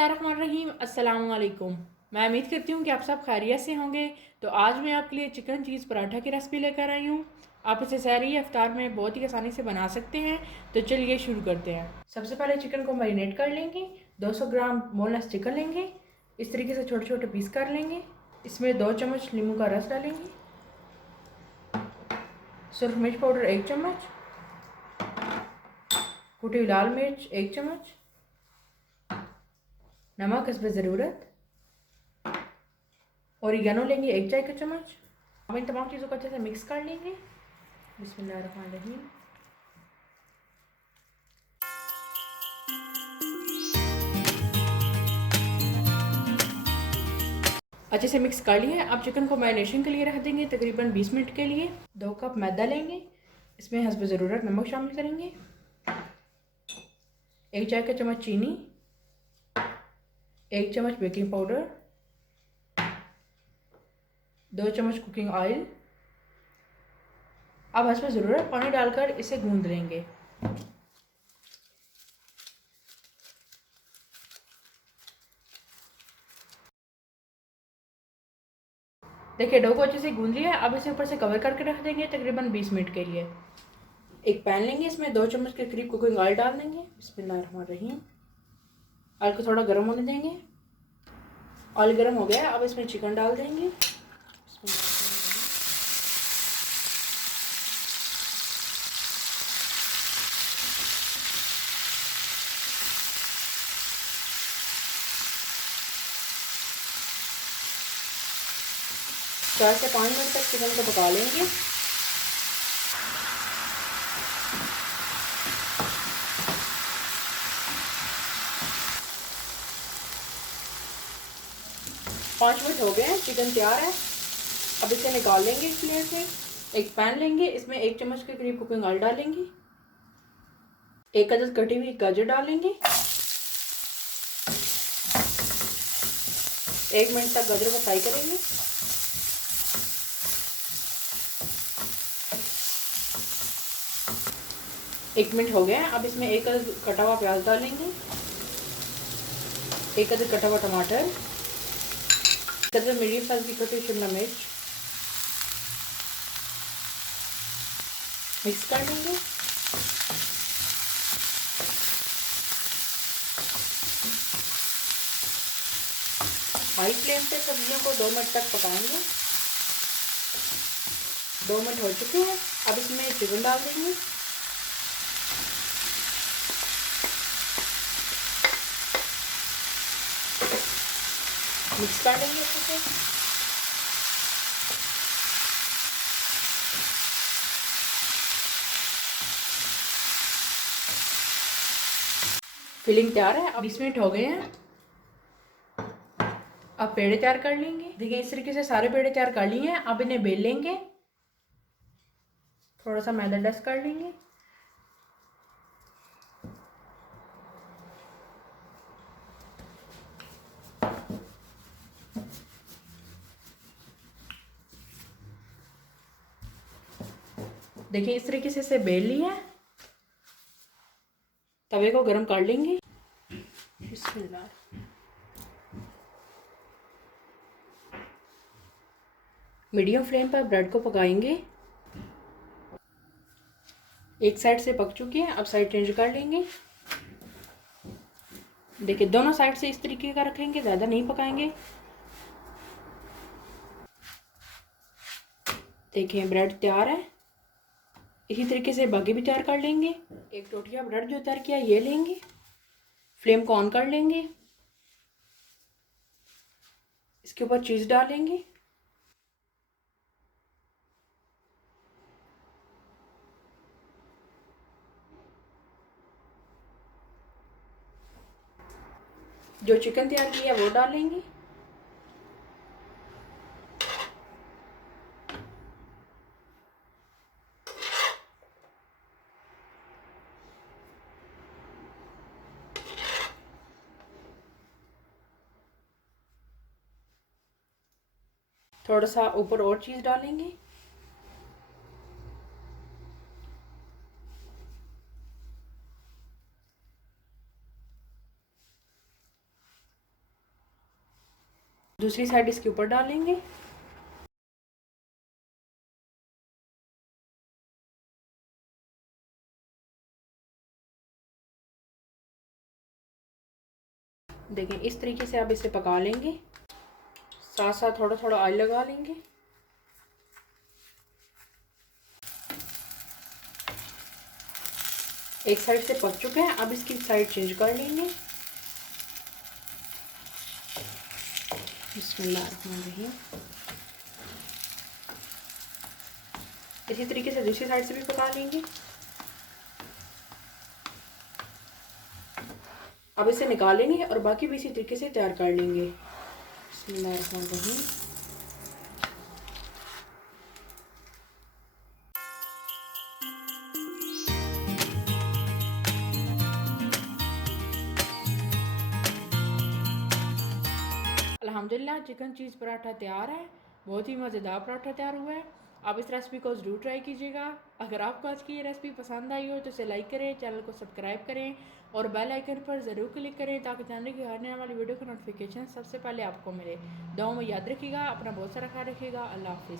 बिस्मिल्लाहिर्रहमानिर्रहीम। अस्सलाम वालेकुम। मैं उम्मीद करती हूँ कि आप सब खैरियत से होंगे। तो आज मैं आपके लिए चिकन चीज़ पराठा की रेसिपी लेकर आई हूँ। आप इसे सहरी या इफ्तार में बहुत ही आसानी से बना सकते हैं। तो चलिए शुरू करते हैं। सबसे पहले चिकन को मैरिनेट कर लेंगे। 200 ग्राम बोनलेस चिकन लेंगे। इस तरीके से छोटे छोटे पीस कर लेंगे। इसमें 2 चम्मच नींबू का रस डालेंगे। सुरख मिर्च पाउडर 1 चम्मच, कुटी हुई लाल मिर्च 1 चम्मच, नमक हस्ब ज़रूरत, ओरिगेनो लेंगे 1 चाय का चम्मच। हम इन तमाम चीज़ों को अच्छे से मिक्स कर लेंगे। बिस्मिल्लाहिर्रहमानिर्रहीम। अच्छे से मिक्स कर लिए। अब चिकन को मैरिनेशन के लिए रख देंगे तकरीबन 20 मिनट के लिए। 2 कप मैदा लेंगे। इसमें हस्ब ज़रूरत नमक शामिल करेंगे, 1 चाय का चम्मच चीनी, 1 चम्मच बेकिंग पाउडर, 2 चम्मच कुकिंग ऑयल। अब हस्ब ज़रूरत पानी डालकर इसे गूंद लेंगे। देखिए डो को अच्छे से गूंद लिया है। अब इसे ऊपर से कवर करके रख देंगे तकरीबन 20 मिनट के लिए। एक पैन लेंगे, इसमें 2 चम्मच के करीब कुकिंग ऑयल डाल देंगे। बिस्मिल्लाहिर्रहमानिर्रहीम। ऑयल को थोड़ा गर्म होने देंगे। ऑयल गर्म हो गया, अब इसमें चिकन डाल देंगे। चार से 5 मिनट तक चिकन को पका लेंगे। पाँच मिनट हो गए हैं, चिकन तैयार है। अब इसे निकाल लेंगे इस प्लेट से। एक पैन लेंगे, इसमें 1 चम्मच के करीब कुकिंग ऑयल डालेंगे। 1 अदद कटी हुई गाजर डालेंगे। 1 मिनट तक गाजर को फ्राई करेंगे। एक मिनट हो गया। अब इसमें 1 अदद कटा हुआ प्याज डालेंगे, 1 अदद कटा हुआ टमाटर, 1 अदद मीडियम साइज की कटी हुई शिमला मिर्च। मिक्स कर लेंगे। हाई फ्लेम पे सब्जियों को 2 मिनट तक पकाएंगे। 2 मिनट हो चुके हैं। अब इसमें चिकन डाल देंगे। मिक्स कर लेंगे अच्छे से। फिलिंग तैयार है। अब 20 मिनट हो गए हैं। अब पेड़े तैयार कर लेंगे। देखिए इस तरीके से सारे पेड़े तैयार कर लिए हैं। अब इन्हें बेल लेंगे। थोड़ा सा मैदा डस्ट कर लेंगे। देखिए इस तरीके से इसे बेल लिया है। तवे को गर्म कर लेंगे। बिस्मिल्लाह। मीडियम फ्लेम पर ब्रेड को पकाएंगे। एक साइड से पक चुकी है, अब साइड चेंज कर लेंगे। देखिए दोनों साइड से इस तरीके का रखेंगे, ज़्यादा नहीं पकाएंगे। देखिए ब्रेड तैयार है। इसी तरीके से बाकी भी तैयार कर लेंगे। एक टोटिया ब्रेड जो तैयार किया ये लेंगे। फ्लेम को ऑन कर लेंगे। इसके ऊपर चीज़ डालेंगे। जो चिकन तैयार किया वो डालेंगे। थोड़ा सा ऊपर और चीज़ डालेंगे। दूसरी साइड इसके ऊपर डालेंगे। देखें इस तरीके से आप इसे पका लेंगे। साथ साथ थोड़ा थोड़ा ऑयल लगा लेंगे। एक साइड से पक चुका है, अब इसकी साइड चेंज कर लेंगे। बिस्मिल्लाहिर्रहमानिर्रहीम। इसी तरीके से दूसरी साइड से भी पका लेंगे। अब इसे निकाल लेंगे और बाकी भी इसी तरीके से तैयार कर लेंगे। बिस्मिल्लाहिर्रहमानिर्रहीम। अल्हम्दुलिल्लाह चिकन चीज़ पराठा तैयार है। बहुत ही मज़ेदार पराठा तैयार हुआ है। आप इस रेसिपी को ज़रूर ट्राई कीजिएगा। अगर आपको आज की ये रेसिपी पसंद आई हो तो इसे लाइक करें, चैनल को सब्सक्राइब करें और बेल आइकन पर ज़रूर क्लिक करें ताकि चैनल की आने वाली वीडियो का नोटिफिकेशन सबसे पहले आपको मिले। दुआ में याद रखिएगा, अपना बहुत सारा ख्याल रखिएगा। अल्लाह हाफिज़।